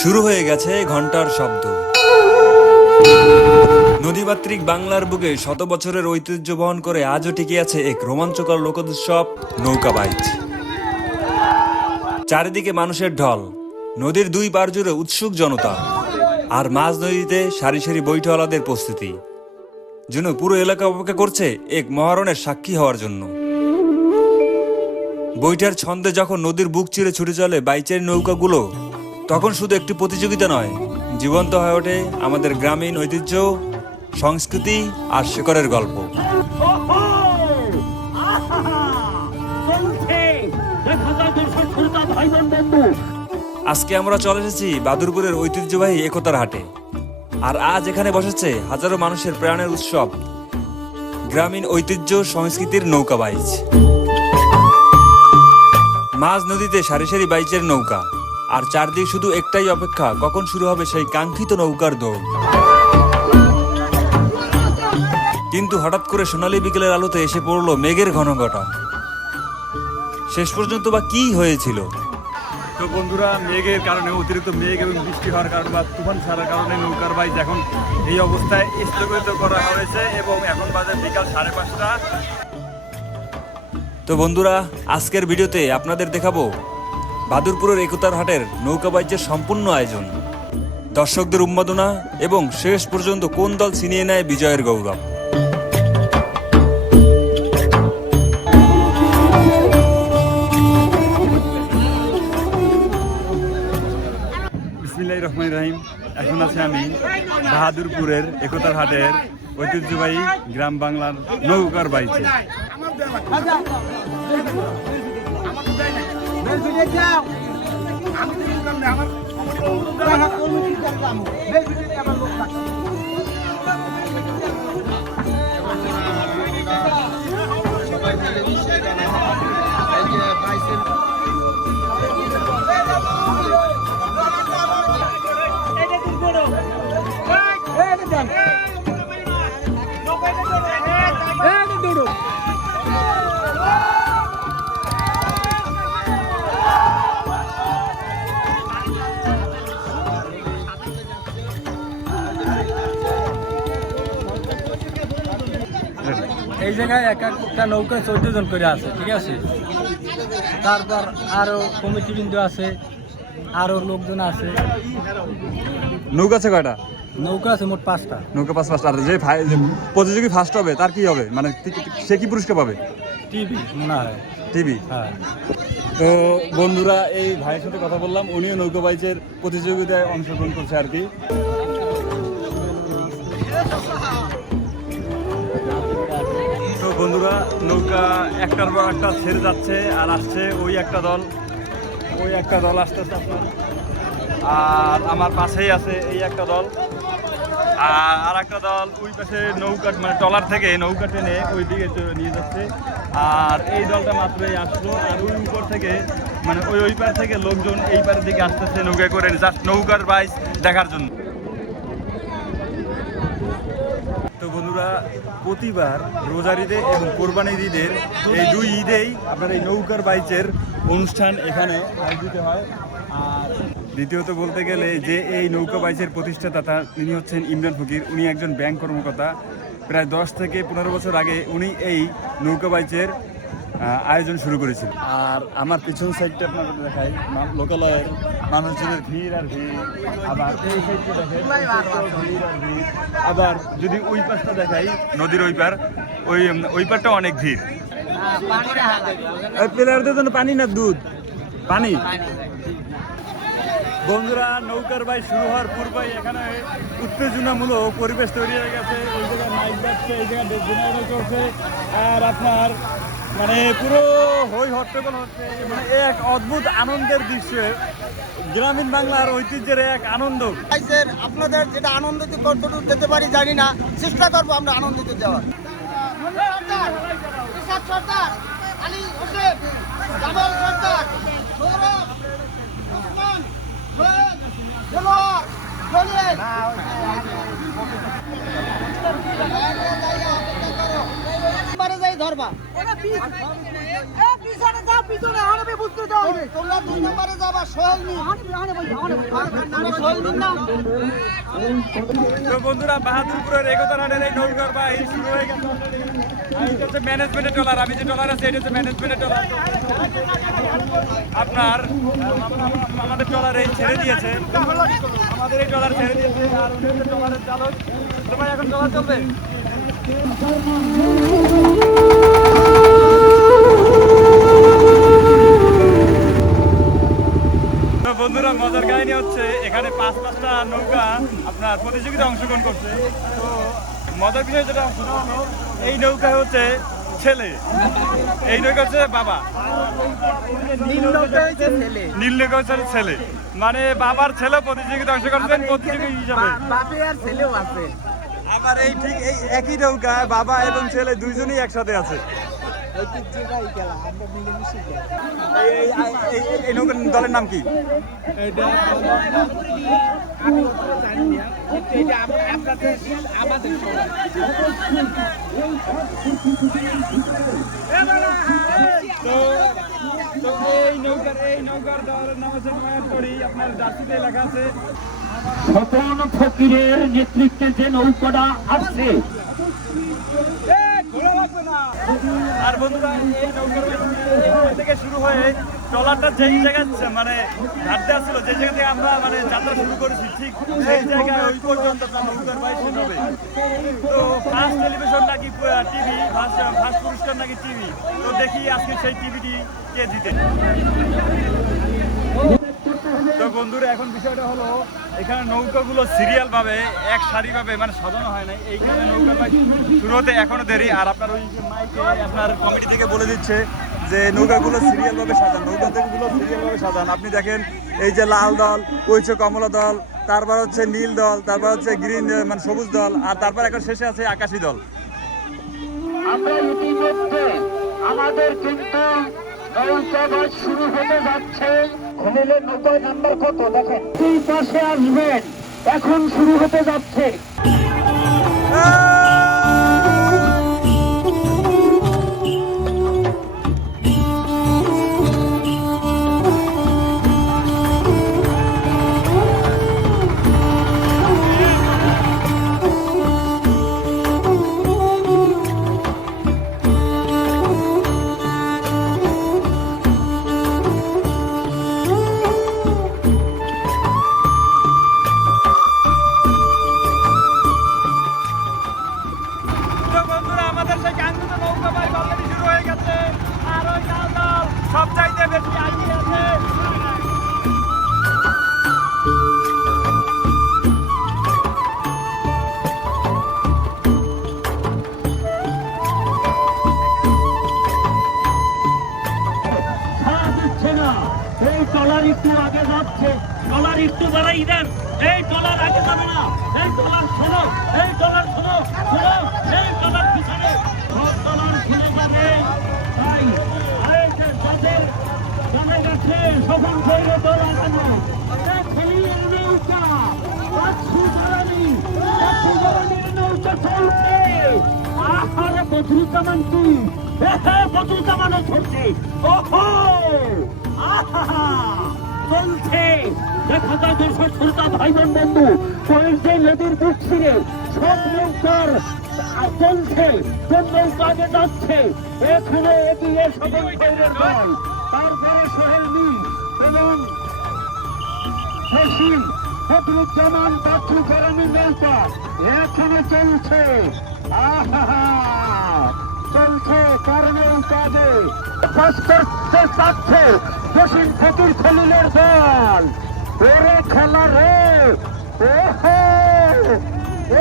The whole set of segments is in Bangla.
শুরু হয়ে গেছে ঘন্টার শব্দ। নদীমাতৃক বাংলার বুকে শত বছরের ঐতিহ্য বহন করে আজও টিকে আছে এক রোমাঞ্চকর লোকোৎসব নৌকা বাইচ। চারিদিকে মানুষের ঢল, নদীর দুই পার জুড়ে উৎসুক জনতা, আর মাঝ নদীতে সারি সারি বৈঠওয়ালাদের প্রস্তুতি, যেন পুরো এলাকা অপেক্ষা করছে এক মহারণের সাক্ষী হওয়ার জন্য। বৈঠার ছন্দে যখন নদীর বুক চিরে ছুটে চলে বাইচের নৌকাগুলো, তখন শুধু একটি প্রতিযোগিতা নয়, জীবন্ত হয়ে ওঠে আমাদের গ্রামীণ ঐতিহ্য, সংস্কৃতি আর শেকড়ের গল্প। আজকে আমরা চলে এসেছি বাদুরপুরের ঐতিহ্যবাহী একতার হাটে, আর আজ এখানে বসেছে হাজারো মানুষের প্রাণের উৎসব, গ্রামীণ ঐতিহ্য সংস্কৃতির নৌকা বাইচ। মাঝ নদীতে সারি সারি বাইচের নৌকা, আর চারদিক শুধু একটাই অপেক্ষা, কখন শুরু হবে সেই কাঙ্ক্ষিত নৌকার দৌড়। কিন্তু হঠাৎ করে সোনালী বিকেলের আলোতে এসে পড়লো মেঘের ঘনঘটা। শেষ পর্যন্ত বা কি হয়েছিল? তো বন্ধুরা, মেঘের কারণে, অতিরিক্ত মেঘ এবং বৃষ্টি হওয়ার কারণে বা তুফান ছাড়ার কারণে নৌকার বাইচ এখন এই অবস্থায় স্থগিত করা হয়েছে এবং এখন বাজে বিকাল 5:30। তো বন্ধুরা, আজকের ভিডিওতে আপনাদের দেখাবো বাদুরপুরের একতার হাটের নৌকা বাইচের সম্পূর্ণ আয়োজন, দর্শকদের উন্মাদনা এবং শেষ পর্যন্ত কোন দল ছিনিয়ে নেয় বিজয়ের গৌরব। বিসমিল্লাহির রহমানির রহিম। এখন আছে আমি বাহাদুরপুরের একতার হাটের ঐতিহ্যবাহী গ্রাম বাংলার নৌকার বাইচে। এই জায়গায় এক একটা নৌকায় 14 জন করে আছে, ঠিক আছে। তারপর আরো কমিটি বিন্দু আছে, আরো লোকজন আছে। নৌকা আছে কয়টা? নৌকা আছে মোট 5টা। নৌকা 5টা। আর যে প্রতিযোগী ফার্স্ট হবে তার কি হবে, মানে সে কি পুরস্কার পাবে? টিভি মনে হয়। টিভি। হ্যাঁ। তো বন্ধুরা, এই ভাইয়ের সাথে কথা বললাম, উনিও নৌকা বাইচের প্রতিযোগিতায় অংশগ্রহণ করছে আর কি। তো বন্ধুরা, নৌকা একটার পর একটা ছেড়ে যাচ্ছে, আর আসছে ওই একটা দল আসতেছে আপনার। আর আমার পাশেই আছে এই একটা দল, আর একটা দল ওই পাশে নৌকা, মানে ট্রলার থেকে নৌকা টেনে ওই দিকে নিয়ে যাচ্ছে। আর এই দলটা মাত্রই আসলো, আর ওই উপর থেকে, মানে ওই পার থেকে লোকজন এই পারের দিকে আসতেছে নৌকা করে, জাস্ট নৌকার বাইচ দেখার জন্য। তো বন্ধুরা, প্রতিবার রোজার ঈদে এবং কোরবানির ঈদের এই দুই ঈদেই আপনার এই নৌকার বাইচের অনুষ্ঠান এখানে আয়োজিত হয়। আর দ্বিতীয়ত বলতে গেলে যে এই নৌকা বাইচের প্রতিষ্ঠাতা, তিনি হচ্ছেন ইমরান ফকির। উনি একজন ব্যাংক কর্মকর্তা। প্রায় 10 থেকে 15 বছর আগে উনি এই নৌকা বাইচের আয়োজন শুরু করেছিল। আর আমার পিছন সাইডটা আপনাদের দেখাই, লোকালয়ের মানুষজনের ভিড় আর ভিড়। আবার এই সাইডটা দেখেন, ভিড় আর ভিড়। আবার যদি ওই পাশটা দেখাই, নদীর ওই পারটা অনেক ভিড়। প্লেয়ারদের জন্য পানি না দুধ? পানি। বন্ধুরা, নৌকার বাইচ শুরু হওয়ার পূর্বেই এখানে উত্তেজনামূলক পরিবেশ তৈরি হয়ে গেছে। ওই জায়গায় মাইক যাচ্ছে, এই জায়গায় জেনারেটর চলছে, আর আপনার মানে পুরো হই হট্টগোল হচ্ছে। মানে এক অদ্ভুত আনন্দের দৃশ্য, গ্রামীণ বাংলার ঐতিহ্যের এক আনন্দ। আপনাদের যেটা আনন্দিত কতটুকু যেতে পারি জানি না, চেষ্টা করবো আমরা আনন্দিত দেওয়ার। বারে যাই ধরবা তোমরা 2 নম্বরে যাবা সোহেল নি সোহেল নি না তো বন্ধুরা বাহাদুরপুরের একতার হাটের এই নৌকার বাই শুরু হয়ে গেছে আর এটা হচ্ছে ম্যানেজমেন্টের ট্রলার। আমি যে ট্রলার আছে এটা হচ্ছে ম্যানেজমেন্টের ট্রলার। আপনার আমাদের ট্রলার এই ছেড়ে দিয়েছে, আমাদের এই ট্রলার ছেড়ে দিয়েছে আর উনি হচ্ছে ট্রলারের চালক। তো ভাই এখন ট্রলার চলবে। তো বন্ধুরা মজার কাহিনী হচ্ছে এখানে 5-5টা নৌকা আপনার প্রতিযোগিতা অংশগ্রহণ করছে। তো মজার বিষয় যেটা শোনা হলো এই নৌকা হচ্ছে ছেলে, এই নৌকা হচ্ছে বাবা, নীল নৌকা হচ্ছে ছেলে, মানে বাবার ছেলে প্রতিযোগিতা অংশগ্রহণ করছেন প্রতিযোগী হিসাবে। আবার এই ঠিক এই একই নৌকায় বাবা এবং ছেলে দুইজনই একসাথে আছে। এই নৌকার দলের নাম কি? তো এই নৌকার দলের নাম হচ্ছে নয়ারতড়ি। আপনার জার্সিতে লেখা আছে স্বপন ফকিরের নেতৃত্বে যে নৌকাটা আসছে। আর বন্ধুরা এই নৌকার থেকে শুরু হয়ে ট্রলারটা যেই জায়গায় মানে ঘাটতে আসছিল, যে জায়গা থেকে আমরা মানে যাত্রা শুরু করেছি ঠিক সেই জায়গায় ওই পর্যন্ত তার নৌকার বাইক শেষ হবে। তো ফার্স্ট টেলিভিশন নাকি টিভি, ফার্স্ট পুরস্কার নাকি টিভি। তো দেখি আজকে সেই টিভিটি কে জিতে। তো বন্ধুরা এখন বিষয়টা হলো এখানে নৌকাগুলো সিরিয়াল ভাবে এক সারি ভাবে মানে সাজানো হয় না। এইখানে নৌকা বাইক শুরু হতে এখনো দেরি। আর আপনার ওই যে মাইকে আপনার কমিটি থেকে বলে দিচ্ছে যে নৌকাগুলো সিরিয়াল ভাবে সাজান, নৌকাগুলো সিরিয়াল ভাবে সাজান। আপনি দেখেন এই যে লাল দল, ওই যে কমলা দল, তারপর হচ্ছে নীল দল, তারপর হচ্ছে গ্রিন মানে সবুজ দল, আর তারপর এখন শেষে আছে আকাশী দল। আমরা ইতিমধ্যে আমাদের কিন্তু নৌকাবাজ শুরু হতে যাচ্ছে। খনিলের নৌকায় নাম্বার কত দেখেন, এই পাশে আসবেন, এখন শুরু হতে যাচ্ছে। তো বন্ধুরা আমাদের সেই কাঙ্ক্ষিত নৌকা বাইক অলরেডি শুরু হয়ে গেছে। আর ওই লাল দল সব চাইতে বেশি এগিয়ে আছে। ছাড়া দিচ্ছে না, এই ট্রলার একটু আগে যাচ্ছে, ট্রলার একটু বাড়াই দেন, এই ট্রলার আগে যাবে না, এই ট্রলার শোনো, এই ট্রলার শোনো, শোনো, এই ট্রলার পিছনে, সব ট্রলার ছেড়ে যাবে। তাই এই যে যাদের জানা গেছে সফল শৈলে দল আগানো, এই খনির নৌকা, পাঁচশো জ্বালানির নৌকা চলছে। আহারে বদরুজ্জামান কি, বদরুজ্জামানও চলছে, ওহো আহা চলছে। দেখা যায় দর্শক শ্রোতা ভাই বোন বন্ধু, কয়েকজন নদীর বুক ছিঁড়ে সব নৌকার চলছে, কোন নৌকা আগে যাচ্ছে। এখানে এগিয়ে সবল শৈলের দল, তারপরে সোহেল নীল এবং হসিম বদরুজ্জামান বাচ্চু করানি নৌকা এখানে চলছে। আহা চলছে কারণেও কাজে করতে চাচ্ছে জসিম ফকির খলিলের দল। ওরে খেলা রে, ওহো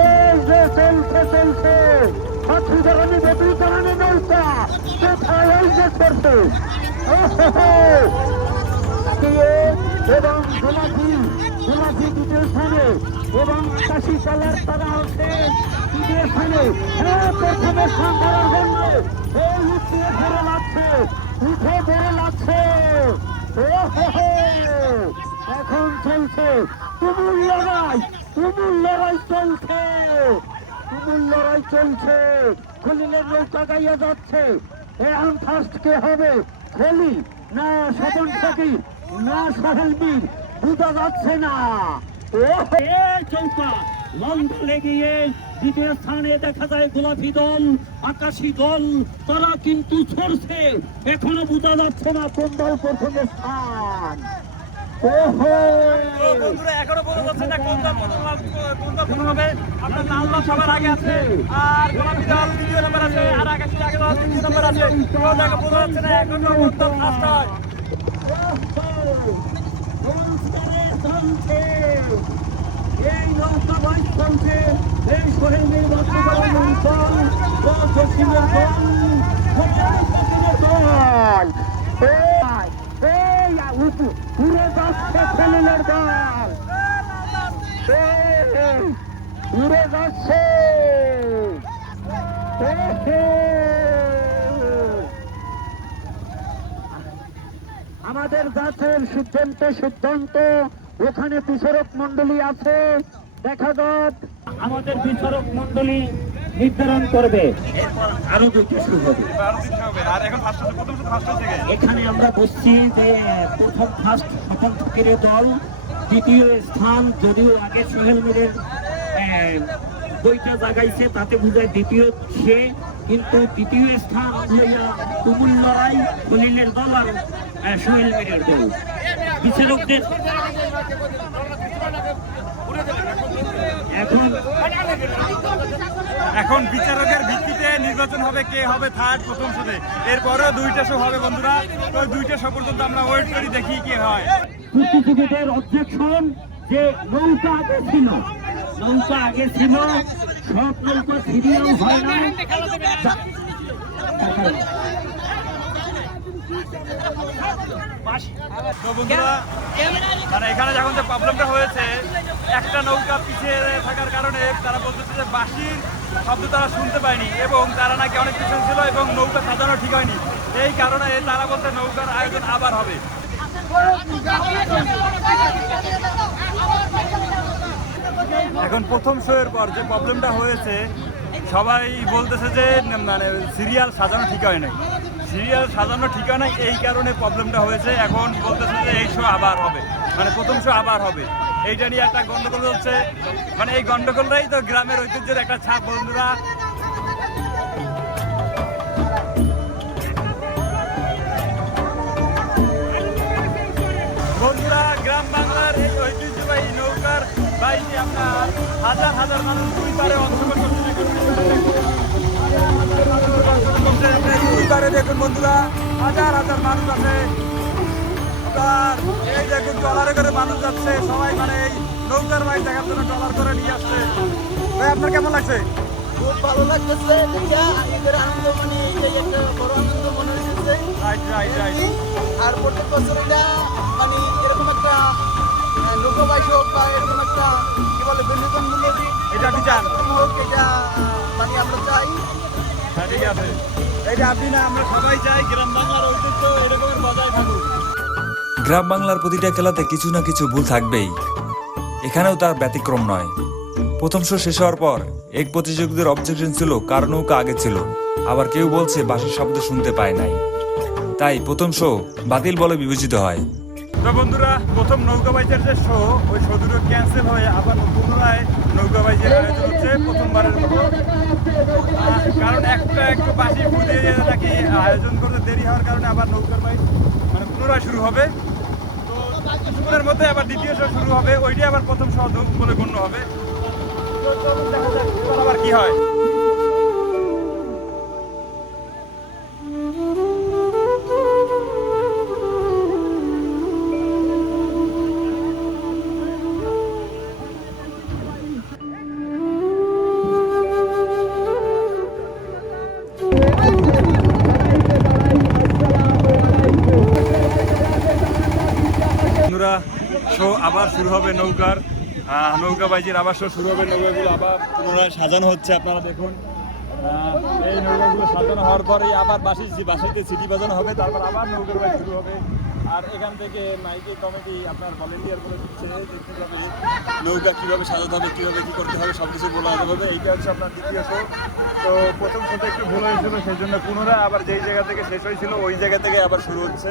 এই যে চলছে চলছে পাথু ধরনি বদু ধরনি নৌকা কোথায় এই যে করছে এবং গোলাপি দ্বিতীয় স্থানে এবং আকাশি কালার তারা হচ্ছে তৃতীয় স্থানে। প্রথমে সাঁতার গন্ধ এই উঠে ধরে লাগছে, উঠে ধরে লাগছে। এখন চলছে তুমুল লড়াই চলছে খলিলের নৌকা গাইয়া যাচ্ছে। এখন ফার্স্ট কে হবে, খলিল না স্বপন ফকির না সোহেল বীর, বোঝা যাচ্ছে না। চৌকা লন্ডনে গিয়ে দ্বিতীয় স্থানে দেখা যায় গোলাপি দল, আকাশী দল, তারা কিন্তু ছড়ছে। এখনো বোঝা যাচ্ছে না কোন দল প্রথম স্থান। বন্ধুরা এখনো বোঝা যাচ্ছে না কোন দল প্রথম হবে। আপনার লাল দল সবার আগে আছে, আর গোলাপি দল দ্বিতীয় নম্বর আছে, আর আকাশী দল তৃতীয় নম্বর আছে। বোঝা যাচ্ছে না এখনো কোন দল ফার্স্ট হয়। এই নৌকা বাইক চলছে, এই সোহেলের বাচ্চাদের নৌকা, জসিমের দল, দল উড়ে যাচ্ছে খলিলের দল, উড়ে যাচ্ছে। আমাদের জাতের সিদ্ধান্ত ওখানে বিচারক মন্ডলী আছে, দেখা যাক আমাদের বিচারক মন্ডলী নির্ধারণ করবে। এরপর আরো দুটি শুরু হবে। আর এখন প্রথম ফার্স্ট হচ্ছে কে? এখানে আমরা বুঝছি যে প্রথম ফার্স্ট স্বপন ফকিরের দল, দ্বিতীয় স্থান যদিও আগে সোহেল মীরের বইটা জাগাইছে তাতে বোঝায় দ্বিতীয় সে, কিন্তু দ্বিতীয় স্থান হইয়া তুমুল লড়াই খলিলের দল আর সোহেল মীরের দল। বিচারকদের এখন বিচারকের ভিত্তিতে নির্বাচন হবে কে হবে থার্ড প্রথম শোতে। এরপরেও দুইটা শো হবে বন্ধুরা, তো দুইটা শো পর্যন্ত আমরা ওয়েট করি, দেখি কে হয়। প্রতিযোগীদের অবজেকশন যে নৌকা আগে ছিল, সব নৌকা সিরিয়াল হয় না। তো বন্ধুরা মানে এখানে যখন যে প্রবলেমটা হয়েছে, একটা নৌকা পিছিয়ে থাকার কারণে তারা বলতেছে যে বাঁশির শব্দ তারা শুনতে পায়নি, এবং তারা নাকি অনেক পিছনে ছিল এবং নৌকা সাজানো ঠিক হয়নি। এই কারণে তারা বলছে নৌকার আয়োজন আবার হবে। এখন প্রথম শো এর পর যে প্রবলেমটা হয়েছে, সবাই বলতেছে যে মানে সিরিয়াল সাজানো ঠিক হয় নাই, এই কারণে প্রবলেমটা হয়েছে। এখন বলতেছে যে এই শো আবার হবে, মানে প্রথম শো আবার হবে। এইটা নিয়ে একটা গন্ডগোল হচ্ছে, মানে এই গন্ডগোলটাই তো গ্রামের ঐতিহ্যের একটা ছাপ বন্ধুরা। গ্রাম বাংলার এই ঐতিহ্যবাহী নৌকার বাইরে আপনার হাজার হাজার মানুষ দুই পারে অংশগ্রহণ করতে দেখুন বন্ধুরা, হাজার হাজার মানুষ আছে। আপনার এই দেখুন ট্রলারে করে মানুষ যাচ্ছে, সবাই মানে এই নৌকার বাইক দেখার জন্য ট্রলার করে নিয়ে আসছে। ভাই আপনার কেমন লাগছে? খুব ভালো লাগতেছে, ঈদের আনন্দ, মানে এটাই একটা বড় আনন্দ মনে হচ্ছে। আর প্রত্যেক বছর এটা মানে এরকম একটা লোকবাইশ হোক বা এরকম একটা কি বলে বিনোদন মূল্যটি এটা আপনি চান হোক, এটা মানে আমরা চাই। হ্যাঁ ঠিক আছে, এটা আপনি না আমরা সবাই চাই গ্রাম বাংলার ঐতিহ্য এরকমের বজায় থাকুক। গ্রাম বাংলার প্রতিটা খেলাতে কিছু না কিছু ভুল থাকবেই, এখানেও তার ব্যতিক্রম নয়। প্রথম শো শেষ হওয়ার পর এক প্রতিযোগীদের অবজেকশন ছিল কার নৌকা আগে ছিল, আবার কেউ বলছে বাঁশির শব্দ শুনতে পায় নাই, তাই প্রথম শো বাতিল বলে বিবেচিত হয়। তো বন্ধুরা, প্রথম নৌকা বাইচের যে শো, ওই শো দুটো ক্যান্সেল হয়ে আবার পুনরায় নৌকা বাইচের আয়োজন হচ্ছে প্রথমবারের মতো। কারণ একটু বাঁশি ফুটিয়ে নাকি আয়োজন করতে দেরি হওয়ার কারণে আবার নৌকার বাইচ মানে পুনরায় শুরু হবে। তো কিছুক্ষণের মধ্যে আবার দ্বিতীয় শো শুরু হবে, ওইটাই আবার প্রথম শো বলে গণ্য হবে। তো চলুন দেখা যাক আবার কি হয়। শো আবার শুরু হবে নৌকা বাইজের আবার শো শুরু হবে। নৌকাগুলো আবার পুনরায় সাজানো হচ্ছে, আপনারা দেখুন। এই নৌকাগুলো সাজানো হওয়ার পরে আবার বাঁশিতে সিটি বাজানো হবে, তারপর আবার নৌকার বাইজ শুরু হবে। আর এখান থেকে মাইকে কমিটি আপনার ভলেন্টিয়ার করে দিচ্ছে যে কীভাবে নৌকা কীভাবে সাজাতে হবে, কীভাবে কী করতে হবে সব কিছু বলা হবে। এইটা হচ্ছে আপনার দ্বিতীয় শো। তো প্রথম শোতে একটু ভুল হয়েছিল, সেই জন্য পুনরায় আবার যেই জায়গা থেকে শেষ হয়েছিল ওই জায়গা থেকে আবার শুরু হচ্ছে।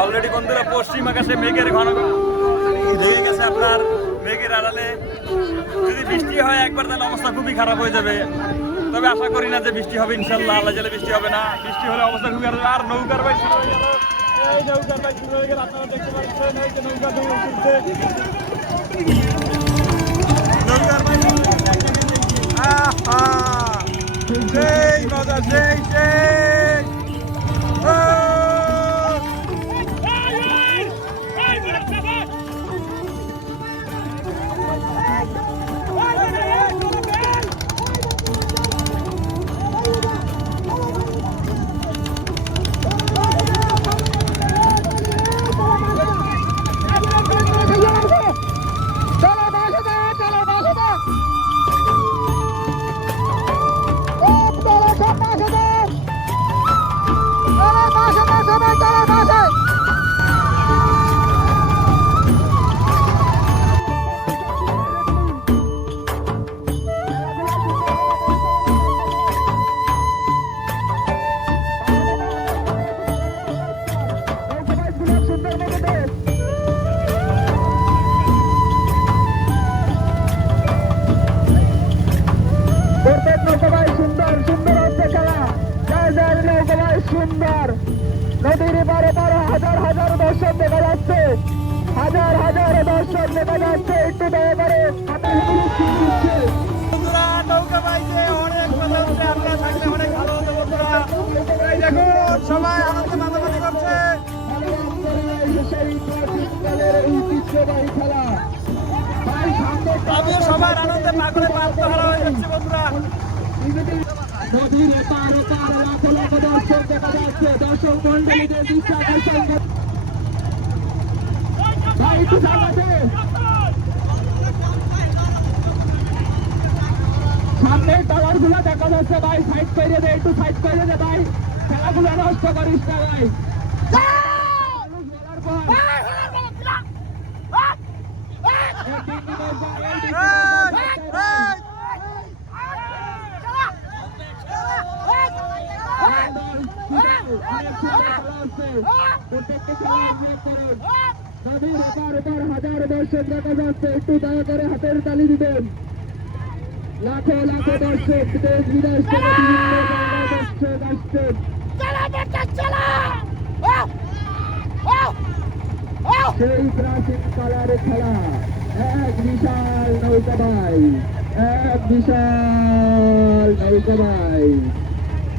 অলরেডি বন্ধুরা পশ্চিম আকাশে মেঘের ঘন লেগে গেছে। আপনার মেঘের আড়ালে যদি বৃষ্টি হয় একবার তাহলে অবস্থা খুবই খারাপ হয়ে যাবে। তবে আশা করি না যে বৃষ্টি হবে, ইনশাল্লাহ আল্লাহ জালে বৃষ্টি হবে না। বৃষ্টি হলে অবস্থা খুবই খারাপ। আর নৌকার বাইক শুরু হয়ে গেল, এই নৌকার বাইক শুরু হয়ে গেল, আপনারা দেখতে পাচ্ছেন এই যে নৌকা দৌড় উঠছে। নৌকার বাইক সেই মজা, সেই সুন্দর। নদীর পারে পারে হাজার হাজার দর্শক দেখা যাচ্ছে, হাজার হাজার দর্শক দেখা যাচ্ছে। একটু দয়া করে নৌকা বাইকে অনেক মজা হচ্ছে, আপনারা থাকলে অনেক ভালো হতো বন্ধুরা। এই দেখুন সবাই আনন্দ মাতামাতি করছে। আমিও সবার আনন্দে পাগলে পাত্রহারা হয়ে যাচ্ছে বন্ধুরা। নদীর এপার ওপার লাখ লাখ দর্শক দেখা যাচ্ছে, দর্শক মন্ডলীদের দৃষ্টি আকর্ষণ সামনে টাওয়ার গুলো দেখা যাচ্ছে। ভাই সাইড করে দে, একটু সাইড করে দে ভাই, খেলাগুলো নষ্ট করিস না ভাই। নদীর এপার ওপার হাজার দর্শক দেখা যাচ্ছে, একটু দয়া করে হাতের তালি দিবেন। লাখো লাখো দর্শক দেশ বিদেশ থেকে বিভিন্ন জায়গায় দর্শক আসছেন। সেই প্রাচীন কালার খেলা, এক বিশাল নৌকা ভাই, এক বিশাল নৌকা ভাই,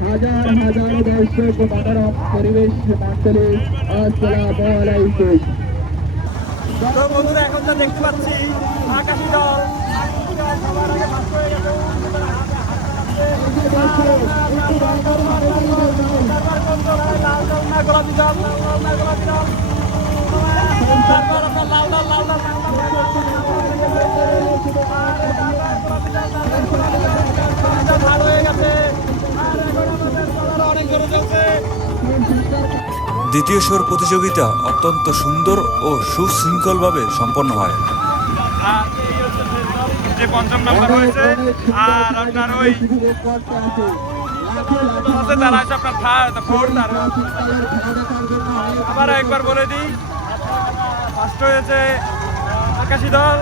হাজার হাজার দর্শক মনোরম পরিবেশ মন্ডলী। আসসালামু আলাইকুম। তো বন্ধুরা এখন যা দেখতে পাচ্ছি আকাশী দল সবার আগে ভাগ হয়ে গেছে। লাল দল না গোলাপি দল, লাল না গোলাপি দল, তারপর আপনার লাল দল, লাল দল, ভাগ হয়ে গেছে। আর এখন আমাদের দলের অনেক জোরে চলছে। দ্বিতীয় শোর প্রতিযোগিতা অত্যন্ত সুন্দর ও সুশৃঙ্খলভাবে সম্পন্ন হয়। আর এই হচ্ছে যে পঞ্চম নাম্বার হয়েছে। আর আপনার ওই তারা আছে আপনার থার্ড, ফোর্থ। আর আবার একবার বলে দিই, ফার্স্ট হয়েছে আকাশী দল,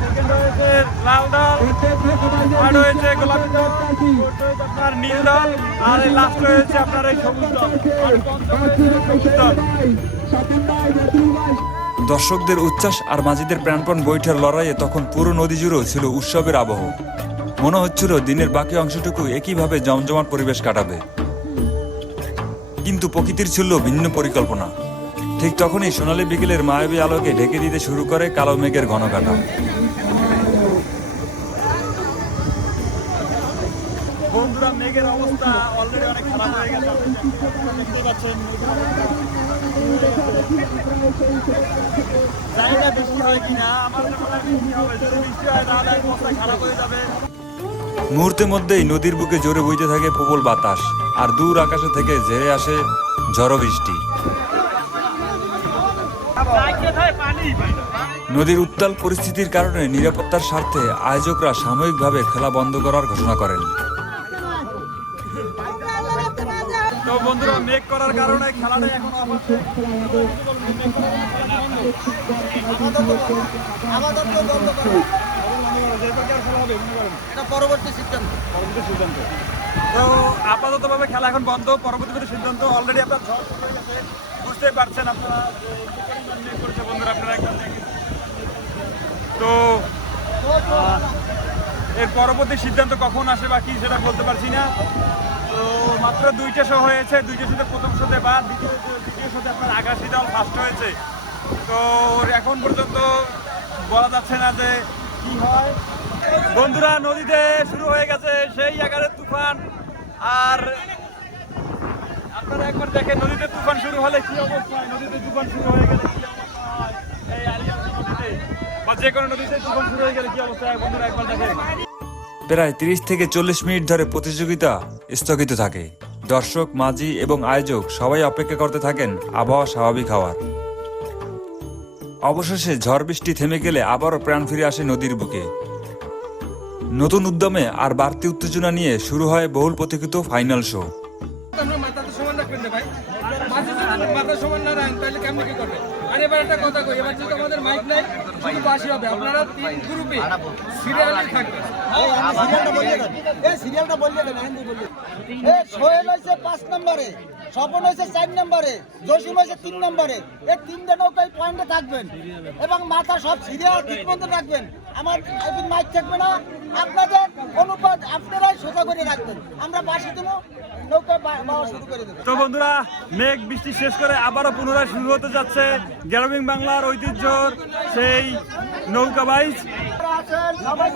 সেকেন্ড হয়েছে লাল দল, থার্ড হয়েছে গোলাপি দল, ফোর্থ হয়েছে আপনার নীল দল, আর লাস্ট হয়েছে আপনার এই সবুজ দল। আর পঞ্চম হয়েছে সবুজ দল। দর্শকদের উচ্ছ্বাস আর মাঝিদের প্রাণপণ বৈঠার লড়াইয়ে তখন পুরো নদী জুড়েও ছিল উৎসবের আবহ। মনে হচ্ছিল দিনের বাকি অংশটুকু একইভাবে জমজমাট পরিবেশ কাটাবে, কিন্তু প্রকৃতির ছিল ভিন্ন পরিকল্পনা। ঠিক তখনই সোনালী বিকেলের মায়াবী আলোকে ঢেকে দিতে শুরু করে কালো মেঘের ঘন কাটা। বন্ধুরা মেঘের অবস্থা অলরেডি অনেক খারাপ হয়ে গেছে, দেখতে পাচ্ছেন। জানি না বৃষ্টি হয় কিনা, আমার মনে হয় বৃষ্টি হবে। যদি বৃষ্টি হয় তাহলে অবস্থা খারাপ হয়ে যাবে। মুহূর্তের মধ্যেই নদীর বুকে জোরে বইতে থাকে প্রবল বাতাস, আর দূর আকাশে থেকে ঝেড়ে আসে ঝড়ো বৃষ্টি। নদীর উত্তাল পরিস্থিতির কারণে নিরাপত্তার স্বার্থে আয়োজকরা সাময়িকভাবে খেলা বন্ধ করার ঘোষণা করেন। তো বন্ধুরা, মেঘ করার কারণে খেলাটা এখন আমাদের বন্ধ করো। এটা পরবর্তী সিদ্ধান্ত। তো আপাততভাবে খেলা এখন বন্ধ, পরবর্তীতে সিদ্ধান্ত। অলরেডি আপনার ঝড় শুরু হয়ে গেছে, বুঝতেই পারছেন আপনারা যে কি পরিমাণ মেঘ করেছে বন্ধুরা, আপনারা একদম দেখেন। তো এর পরবর্তী সিদ্ধান্ত কখন আসে বা কি সেটা বলতে পারছি না। তো মাত্র 2টা শো হয়েছে, 2টা শোতে প্রথম শোতে বা দ্বিতীয় শোতে আপনার আকাশী দল ফার্স্ট হয়েছে। তো এখন পর্যন্ত বলা যাচ্ছে না যে কি হয়। বন্ধুরা, নদীতে শুরু হয়ে গেছে সেই আকারের তুফান। আর আপনারা একবার দেখেন নদীতে তুফান শুরু হলে কি অবস্থা হয়, নদীতে তুফান শুরু হয়ে গেলে কি অবস্থা হয়, এই আলিয়ান্স নদীতে বা যে কোনো নদীতে তুফান শুরু হয়ে গেলে কি অবস্থা হয় বন্ধুরা একবার দেখেন। প্রায় 30 থেকে 40 মিনিট ধরে প্রতিযোগিতা স্থগিত থাকে। দর্শক, মাঝি এবং আয়োজক সবাই অপেক্ষা করতে থাকেন আবহাওয়া স্বাভাবিক হওয়ার। অবশেষে ঝড় বৃষ্টি থেমে গেলে আবারও প্রাণ ফিরে আসে নদীর বুকে। নতুন উদ্যমে আর বাড়তি উত্তেজনা নিয়ে শুরু হয় বহুল প্রতীক্ষিত ফাইনাল শো। আমরা মাথাটা সমান রাখবেন না ভাই, মাঝে যদি মাথা সমান না রাখেন তাহলে কেমন কি করবে? আর এবার একটা কথা কই, এবার যেহেতু আমাদের মাইক নাই, শুধু বাসি হবে। আপনারা 3 গ্রুপে সিরিয়ালি থাকবেন। সিরিয়ালটা বললে দেন, হিন্দি বললে। সোহেল হয়েছে 5 নম্বরে, স্বপন হয়েছে 4 নম্বরে, জসিম হয়েছে 3 নম্বরে। এই 3টে নৌকায় পয়েন্টে থাকবেন এবং মাথা সব সিরিয়াল ঠিক মতো রাখবেন। আমার একদিন মাইক থাকবে না, আপনাদের অনুপাত আপনারাই সোজা করে রাখবেন। আমরা বাসি দেবো, নৌকা বাওয়া শুরু করে দেবো। তো বন্ধুরা, মেঘ বৃষ্টি শেষ করে আবারও পুনরায় শুরু হতে যাচ্ছে গ্রামীণ বাংলার ঐতিহ্যর সেই নৌকা বাইচ। সবাই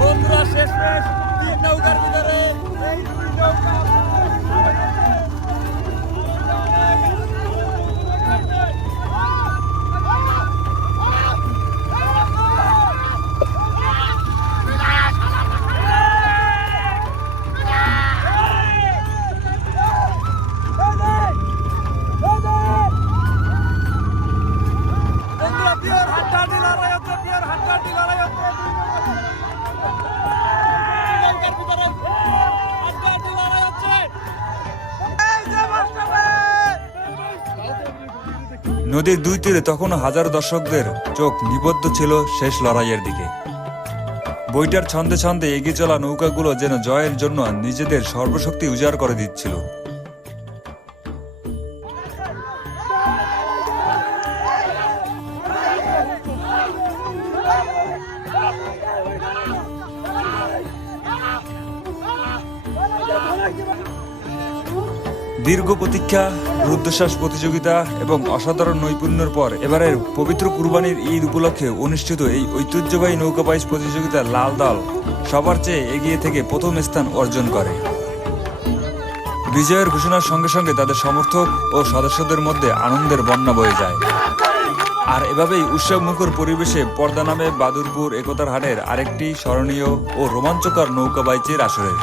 বন্ধুরা, শেষ ম্যাচ 3 নৌকার ভিতরে এই 2 নৌকা। বন্ধুরা, পিওর হাড্ডাহাড্ডি লড়াই হচ্ছে, পিওর হাড্ডাহাড্ডি লড়াই হচ্ছে। নদীর 2 তীরে তখনও হাজারো দর্শকদের চোখ নিবদ্ধ ছিল শেষ লড়াইয়ের দিকে। বইটার ছন্দে ছন্দে এগিয়ে চলা নৌকাগুলো যেন জয়ের জন্য নিজেদের সর্বশক্তি উজাড় করে দিচ্ছিল। দীর্ঘ প্রতীক্ষা, রুদ্ধশ্বাস প্রতিযোগিতা এবং অসাধারণ নৈপুণ্যের পর এবারের পবিত্র কুরবানির ঈদ উপলক্ষে অনুষ্ঠিত এই ঐতিহ্যবাহী নৌকা বাইচ প্রতিযোগিতার লাল দল সবার চেয়ে এগিয়ে থেকে প্রথম স্থান অর্জন করে। বিজয়ের ঘোষণার সঙ্গে সঙ্গে তাদের সমর্থক ও সদস্যদের মধ্যে আনন্দের বন্যা বয়ে যায়। আর এভাবেই উৎসবমুখর পরিবেশে পর্দা নামে বাদুরপুর একতার হাটের আরেকটি স্মরণীয় ও রোমাঞ্চকর নৌকা বাইচের আসরে।